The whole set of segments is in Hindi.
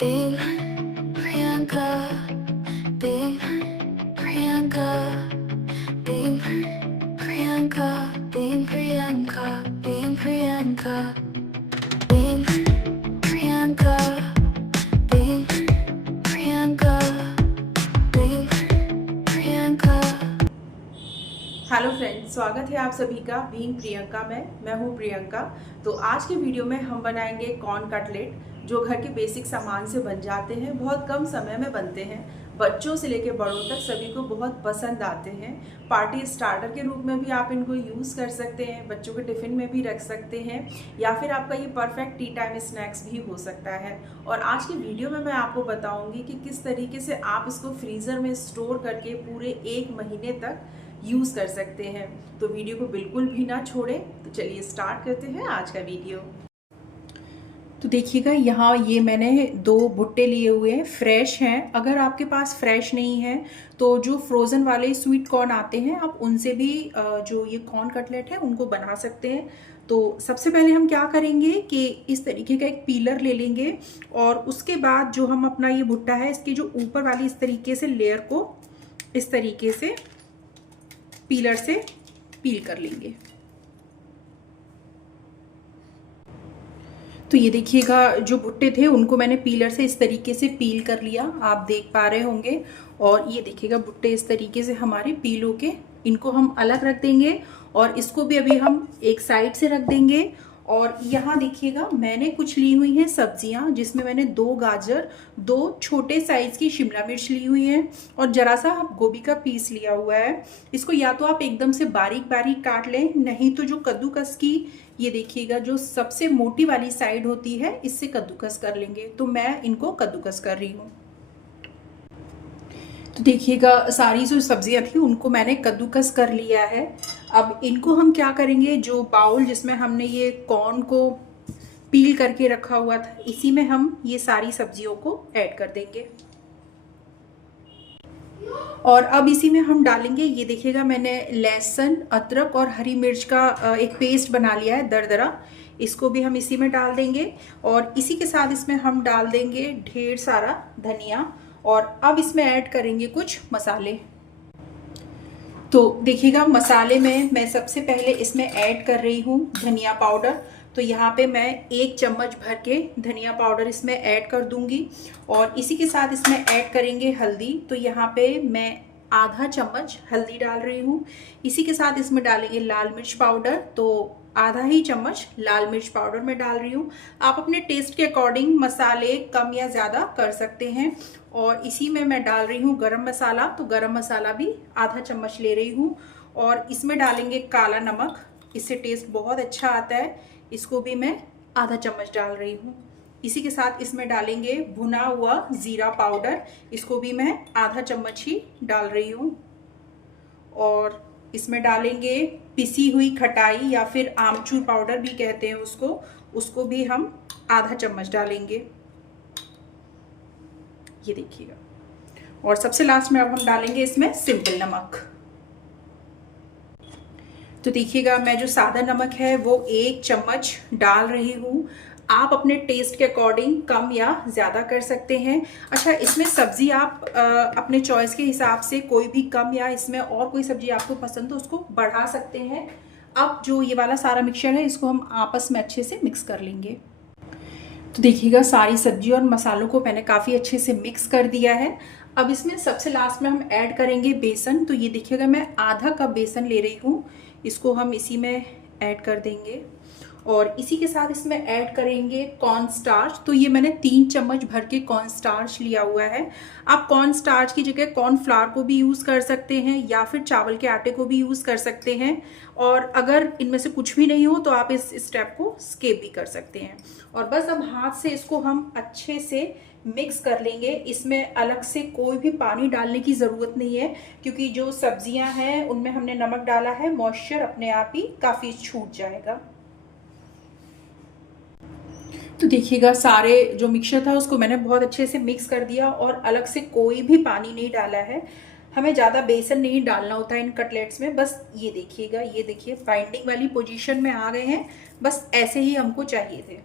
Big Priyanka, Big Priyanka, Big Priyanka, Big Priyanka, Big Priyanka, Big Priyanka, Big Priyanka, Big Priyanka. Hello friends, स्वागत है आप सभी का बीइंग प्रियंका में। मैं हूँ प्रियंका। तो आज के वीडियो में हम बनाएंगे कॉर्न कटलेट, जो घर के बेसिक सामान से बन जाते हैं, बहुत कम समय में बनते हैं। बच्चों से लेकर बड़ों तक सभी को बहुत पसंद आते हैं। पार्टी स्टार्टर के रूप में भी आप इनको यूज़ कर सकते हैं, बच्चों के टिफ़िन में भी रख सकते हैं, या फिर आपका ये परफेक्ट टी टाइम स्नैक्स भी हो सकता है। और आज की वीडियो में मैं आपको बताऊंगी कि किस तरीके से आप इसको फ्रीज़र में स्टोर करके पूरे 1 महीने तक यूज़ कर सकते हैं। तो वीडियो को बिल्कुल भी ना छोड़ें। तो चलिए स्टार्ट करते हैं आज का वीडियो। तो देखिएगा, यहाँ ये मैंने 2 भुट्टे लिए हुए हैं, फ्रेश हैं। अगर आपके पास फ्रेश नहीं है तो जो फ्रोज़न वाले स्वीट कॉर्न आते हैं, आप उनसे भी जो ये कॉर्न कटलेट है उनको बना सकते हैं। तो सबसे पहले हम क्या करेंगे कि इस तरीके का एक पीलर ले लेंगे, और उसके बाद जो हम अपना ये भुट्टा है, इसकी जो ऊपर वाली इस तरीके से लेयर को इस तरीके से पीलर से पील कर लेंगे। तो ये देखिएगा, जो भुट्टे थे उनको मैंने पीलर से इस तरीके से पील कर लिया, आप देख पा रहे होंगे। और ये देखिएगा, भुट्टे इस तरीके से हमारे पील होके, इनको हम अलग रख देंगे और इसको भी अभी हम एक साइड से रख देंगे। और यहाँ देखिएगा, मैंने कुछ ली हुई हैं सब्जियाँ, जिसमें मैंने 2 गाजर, 2 छोटे साइज़ की शिमला मिर्च ली हुई हैं, और ज़रा सा गोभी का पीस लिया हुआ है। इसको या तो आप एकदम से बारीक बारीक काट लें, नहीं तो जो कद्दूकस की, ये देखिएगा, जो सबसे मोटी वाली साइड होती है, इससे कद्दूकस कर लेंगे। तो मैं इनको कद्दूकस कर रही हूँ। तो देखिएगा, सारी जो सब्जियां थी उनको मैंने कद्दूकस कर लिया है। अब इनको हम क्या करेंगे, जो बाउल जिसमें हमने ये कॉर्न को पील करके रखा हुआ था, इसी में हम ये सारी सब्जियों को ऐड कर देंगे। और अब इसी में हम डालेंगे, ये देखिएगा, मैंने लहसुन, अदरक और हरी मिर्च का एक पेस्ट बना लिया है दरदरा। इसको भी हम इसी में डाल देंगे, और इसी के साथ इसमें हम डाल देंगे ढेर सारा धनिया। और अब इसमें ऐड करेंगे कुछ मसाले। तो देखिएगा, मसाले में मैं सबसे पहले इसमें ऐड कर रही हूँ धनिया पाउडर। तो यहाँ पे मैं 1 चम्मच भर के धनिया पाउडर इसमें ऐड कर दूंगी। और इसी के साथ इसमें ऐड करेंगे हल्दी। तो यहाँ पे मैं आधा चम्मच हल्दी डाल रही हूँ। इसी के साथ इसमें डालेंगे लाल मिर्च पाउडर, तो आधा ही चम्मच लाल मिर्च पाउडर मैं डाल रही हूँ। आप अपने टेस्ट के अकॉर्डिंग मसाले कम या ज़्यादा कर सकते हैं। और इसी में मैं डाल रही हूँ गरम मसाला, तो गरम मसाला भी आधा चम्मच ले रही हूँ। और इसमें डालेंगे काला नमक, इससे टेस्ट बहुत अच्छा आता है, इसको भी मैं आधा चम्मच डाल रही हूँ। इसी के साथ इसमें डालेंगे भुना हुआ ज़ीरा पाउडर, इसको भी मैं आधा चम्मच ही डाल रही हूँ। और इसमें डालेंगे पिसी हुई खटाई, या फिर आमचूर पाउडर भी कहते हैं उसको भी हम आधा चम्मच डालेंगे, ये देखिएगा। और सबसे लास्ट में अब हम डालेंगे इसमें सिंपल नमक। तो देखिएगा, मैं जो सादा नमक है वो 1 चम्मच डाल रही हूँ। आप अपने टेस्ट के अकॉर्डिंग कम या ज़्यादा कर सकते हैं। अच्छा, इसमें सब्ज़ी आप अपने चॉइस के हिसाब से कोई भी कम, या इसमें और कोई सब्ज़ी आपको पसंद हो उसको बढ़ा सकते हैं। अब जो ये वाला सारा मिक्सचर है, इसको हम आपस में अच्छे से मिक्स कर लेंगे। तो देखिएगा, सारी सब्जी और मसालों को मैंने काफ़ी अच्छे से मिक्स कर दिया है। अब इसमें सबसे लास्ट में हम ऐड करेंगे बेसन। तो ये देखिएगा, मैं आधा कप बेसन ले रही हूँ, इसको हम इसी में ऐड कर देंगे। और इसी के साथ इसमें ऐड करेंगे कॉर्न स्टार्च। तो ये मैंने 3 चम्मच भर के कॉर्न स्टार्च लिया हुआ है। आप कॉर्न स्टार्च की जगह कॉर्न फ्लावर को भी यूज़ कर सकते हैं, या फिर चावल के आटे को भी यूज़ कर सकते हैं। और अगर इनमें से कुछ भी नहीं हो तो आप इस स्टेप को स्किप भी कर सकते हैं। और बस अब हाथ से इसको हम अच्छे से मिक्स कर लेंगे। इसमें अलग से कोई भी पानी डालने की ज़रूरत नहीं है, क्योंकि जो सब्जियां हैं उनमें हमने नमक डाला है, मॉइस्चर अपने आप ही काफ़ी छूट जाएगा। तो देखिएगा, सारे जो मिक्सचर था उसको मैंने बहुत अच्छे से मिक्स कर दिया, और अलग से कोई भी पानी नहीं डाला है। हमें ज़्यादा बेसन नहीं डालना होता है इन कटलेट्स में। बस ये देखिएगा, ये देखिए, बाइंडिंग वाली पोजीशन में आ गए हैं। बस ऐसे ही हमको चाहिए थे।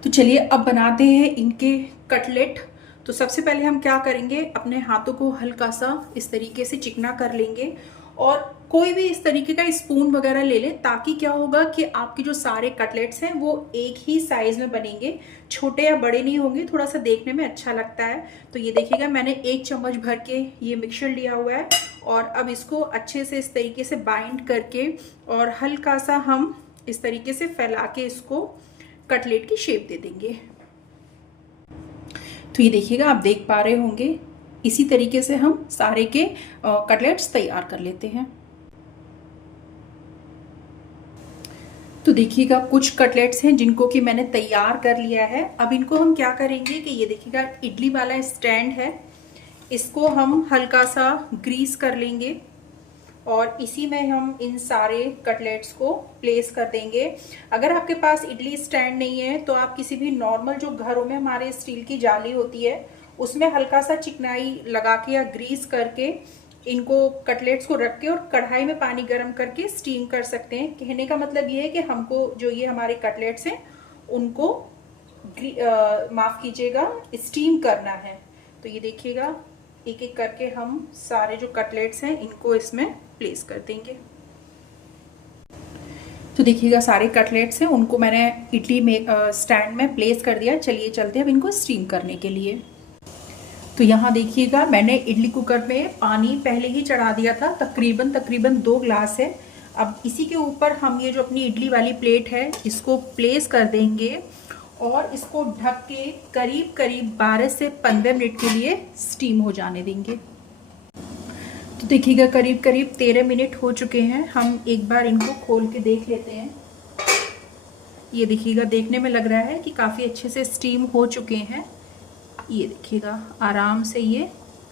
तो तो चलिए अब बनाते हैं इनके कटलेट। तो सबसे पहले हम क्या करेंगे, अपने हाथों को हल्का सा इस तरीके से चिकना कर लेंगे और कोई भी इस तरीके का स्पून वगैरह ले लें, ताकि क्या होगा कि आपके जो सारे कटलेट्स हैं वो एक ही साइज में बनेंगे, छोटे या बड़े नहीं होंगे, थोड़ा सा देखने में अच्छा लगता है। तो ये देखिएगा मैंने 1 चम्मच भर के ये मिक्सचर लिया हुआ है और अब इसको अच्छे से इस तरीके से बाइंड करके और हल्का सा हम इस तरीके से फैला के इसको कटलेट की शेप दे देंगे। तो ये देखिएगा आप देख पा रहे होंगे, इसी तरीके से हम सारे के कटलेट्स तैयार कर लेते हैं। तो देखिएगा कुछ कटलेट्स हैं जिनको कि मैंने तैयार कर लिया है। अब इनको हम क्या करेंगे कि ये देखिएगा इडली वाला स्टैंड है, इसको हम हल्का सा ग्रीस कर लेंगे और इसी में हम इन सारे कटलेट्स को प्लेस कर देंगे। अगर आपके पास इडली स्टैंड नहीं है तो आप किसी भी नॉर्मल जो घरों में हमारे स्टील की जाली होती है उसमें हल्का सा चिकनाई लगा के या ग्रीस करके इनको कटलेट्स को रख के और कढ़ाई में पानी गर्म करके स्टीम कर सकते हैं। कहने का मतलब ये है कि हमको जो ये हमारे कटलेट्स हैं उनको माफ़ कीजिएगा स्टीम करना है। तो ये देखिएगा एक एक करके हम सारे जो कटलेट्स हैं इनको इसमें प्लेस कर देंगे। तो देखिएगा सारे कटलेट्स हैं उनको मैंने इडली में स्टैंड में प्लेस कर दिया। चलिए चलते हैं अब इनको स्टीम करने के लिए। तो यहाँ देखिएगा मैंने इडली कुकर में पानी पहले ही चढ़ा दिया था, तकरीबन 2 ग्लास है। अब इसी के ऊपर हम ये जो अपनी इडली वाली प्लेट है इसको प्लेस कर देंगे और इसको ढक के करीब 12 से 15 मिनट के लिए स्टीम हो जाने देंगे। तो देखिएगा करीब 13 मिनट हो चुके हैं। हम एक बार इनको खोल के देख लेते हैं। ये देखिएगा देखने में लग रहा है कि काफ़ी अच्छे से स्टीम हो चुके हैं। ये देखिएगा आराम से ये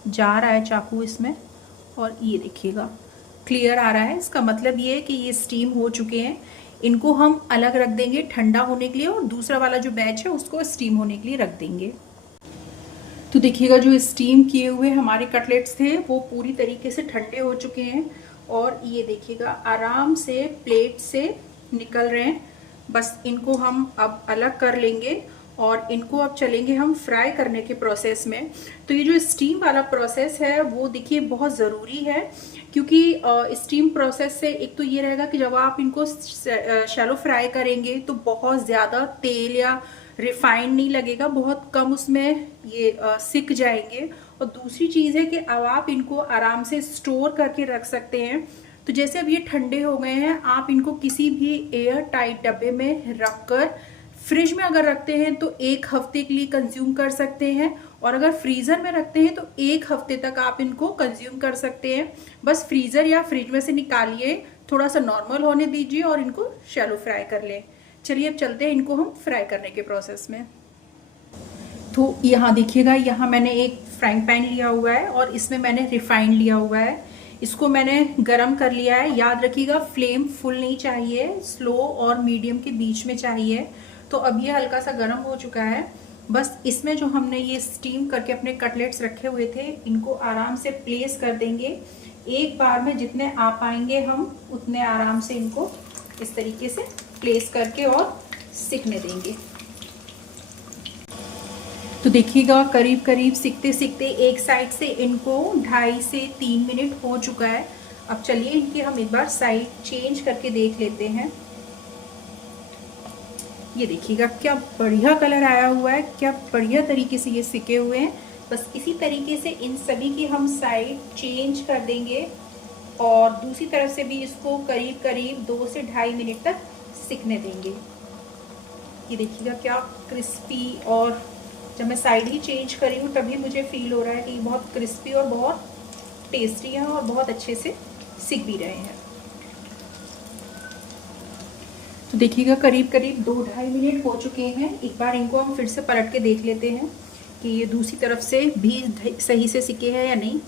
जा रहा है चाकू इसमें और ये देखिएगा क्लियर आ रहा है। इसका मतलब ये है कि ये स्टीम हो चुके हैं। इनको हम अलग रख देंगे ठंडा होने के लिए और दूसरा वाला जो बैच है उसको स्टीम होने के लिए रख देंगे। तो देखिएगा जो स्टीम किए हुए हमारे कटलेट्स थे वो पूरी तरीके से ठंडे हो चुके हैं और ये देखिएगा आराम से प्लेट से निकल रहे हैं। बस इनको हम अब अलग कर लेंगे और इनको अब चलेंगे हम फ्राई करने के प्रोसेस में। तो ये जो स्टीम वाला प्रोसेस है वो देखिए बहुत ज़रूरी है, क्योंकि स्टीम प्रोसेस से एक तो ये रहेगा कि जब आप इनको शैलो फ्राई करेंगे तो बहुत ज़्यादा तेल या रिफाइंड नहीं लगेगा, बहुत कम उसमें ये सिक जाएंगे। और दूसरी चीज़ है कि अब आप इनको आराम से स्टोर करके रख सकते हैं। तो जैसे अब ये ठंडे हो गए हैं, आप इनको किसी भी एयर टाइट डब्बे में रख कर फ्रिज में अगर रखते हैं तो 1 हफ्ते के लिए कंज्यूम कर सकते हैं और अगर फ्रीज़र में रखते हैं तो 1 हफ्ते तक आप इनको कंज्यूम कर सकते हैं। बस फ्रीज़र या फ्रिज में से निकालिए, थोड़ा सा नॉर्मल होने दीजिए और इनको शैलो फ्राई कर लें। चलिए अब चलते हैं इनको हम फ्राई करने के प्रोसेस में। तो यहाँ देखिएगा यहाँ मैंने एक फ्राइंग पैन लिया हुआ है और इसमें मैंने रिफाइंड लिया हुआ है। इसको मैंने गरम कर लिया है। याद रखिएगा फ्लेम फुल नहीं चाहिए, स्लो और मीडियम के बीच में चाहिए। तो अब ये हल्का सा गर्म हो चुका है। बस इसमें जो हमने ये स्टीम करके अपने कटलेट्स रखे हुए थे इनको आराम से प्लेस कर देंगे। एक बार में जितने आ पाएंगे हम उतने आराम से इनको इस तरीके से प्लेस करके और सिकने देंगे। तो देखिएगा करीब सिकते सिकते एक साइड से इनको 2.5 से 3 मिनट हो चुका है। अब चलिए इनकी हम एक बार साइड चेंज करके देख लेते हैं। ये देखिएगा क्या बढ़िया कलर आया हुआ है, क्या बढ़िया तरीके से ये सिके हुए हैं। बस इसी तरीके से इन सभी की हम साइड चेंज कर देंगे और दूसरी तरफ से भी इसको करीब 2 से 2.5 मिनट तक सिकने देंगे। ये देखिएगा क्या क्रिस्पी, और जब मैं साइड ही चेंज करी हूँ तभी मुझे फील हो रहा है कि ये बहुत क्रिस्पी और बहुत टेस्टी है और बहुत अच्छे से सिक भी रहे हैं। तो देखिएगा करीब 2-2.5 मिनट हो चुके हैं। एक बार इनको हम फिर से पलट के देख लेते हैं कि ये दूसरी तरफ से भी सही से सिके हैं या नहीं।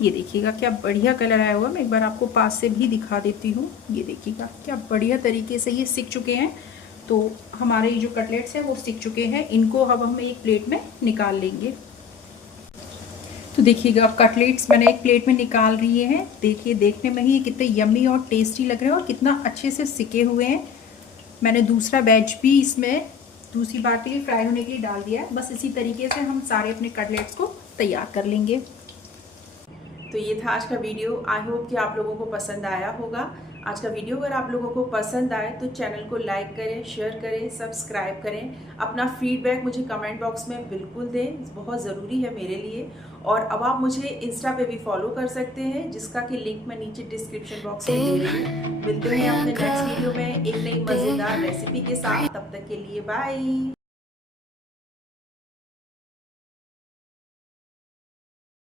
ये देखिएगा क्या बढ़िया कलर आया हुआ। मैं एक बार आपको पास से भी दिखा देती हूँ। ये देखिएगा क्या बढ़िया तरीके से ये सिक चुके हैं। तो हमारे ये जो कटलेट्स हैं वो सिक चुके हैं। इनको अब हम एक प्लेट में निकाल लेंगे। तो देखिएगा अब कटलेट्स मैंने एक प्लेट में निकाल लिए हैं। देखिए देखने में ही ये कितने यम्मी और टेस्टी लग रहे हैं और कितना अच्छे से सिके हुए हैं। मैंने दूसरा बैच भी इसमें दूसरी बार के लिए फ्राई होने के लिए डाल दिया है। बस इसी तरीके से हम सारे अपने कटलेट्स को तैयार कर लेंगे। तो ये था आज का वीडियो। आई होप कि आप लोगों को पसंद आया होगा। आज का वीडियो अगर आप लोगों को पसंद आए तो चैनल को लाइक करें, शेयर करें, सब्सक्राइब करें। अपना फीडबैक मुझे कमेंट बॉक्स में बिल्कुल दें, बहुत ज़रूरी है मेरे लिए। और अब आप मुझे इंस्टा पे भी फॉलो कर सकते हैं, जिसका कि लिंक मैं नीचे डिस्क्रिप्शन बॉक्स में दे रही हूँ। मिलते हैं अपने नेक्स्ट वीडियो में एक नई मज़ेदार रेसिपी के साथ। तब तक के लिए बाय।